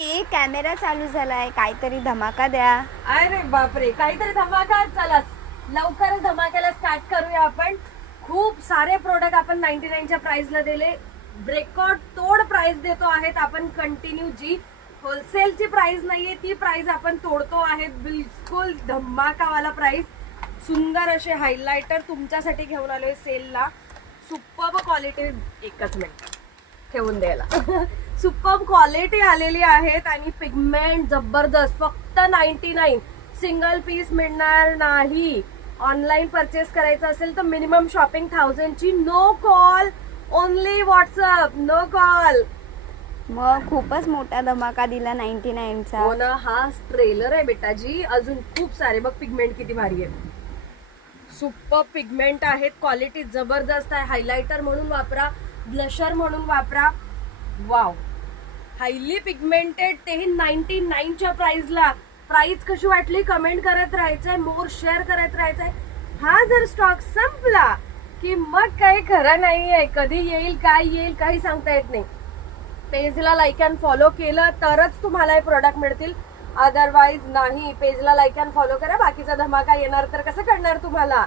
Camera चालू झालाय, काहीतरी धमाका द्या. अरे बापरे, काहीतरी धमाका. चला लवकरच धमाक्याला स्टार्ट करूया आपण. खूप सारे प्रोडक्ट आपण 99च्या प्राइसला दिले. रेकॉर्ड तोड प्राइस देतो आहेत आपण कंटिन्यू. जी होलसेलची प्राइस नाहीये ती प्राइस आपण तोडतो आहे. बिलकुल धमाकावाला प्राइस. सुंदर असे हायलायटर तुमच्यासाठी घेऊन आलोय सेलला. Superb quality. एकच मिनिट ठेवून द्यायला. सुपर्ब क्वालिटी आलेली आहेत आणि पिगमेंट जबरदस्त. फक्त 99. सिंगल पीस मिळणार नाही. ऑनलाईन परचेस करायचं असेल तर मिनिमम शॉपिंग 1000 ची. No call, only WhatsApp. No call. मग खूपच मोठा धमाका दिला 99चा. हो ना, हा ट्रेलर आहे बेटाजी. अजून खूप सारे बघ. पिगमेंट किती भारी आहे. सुपर पिगमेंट आहेत. क्वालिटी जबरदस्त आहे. हायलायटर म्हणून वापरा, ब्लशर म्हणून वापरा. वाव, हायली पिगमेंटेड, तेही 99च्या प्राइसला. प्राइस कशी वाटली कमेंट करत राहायचंय, मोर शेअर करत राहायचंय. हा जर स्टॉक संपला की मग काही खरं नाहीये. कधी येईल काय येईल काही सांगता येत नाही. पेजला लाईक अँड फॉलो केलं तरच तुम्हाला हे प्रोडक्ट मिळतील, अदरवाईज नाही. पेजला लाईक अँड फॉलो करा. बाकीचा धमाका येणार तर कसं करणार तुम्हाला.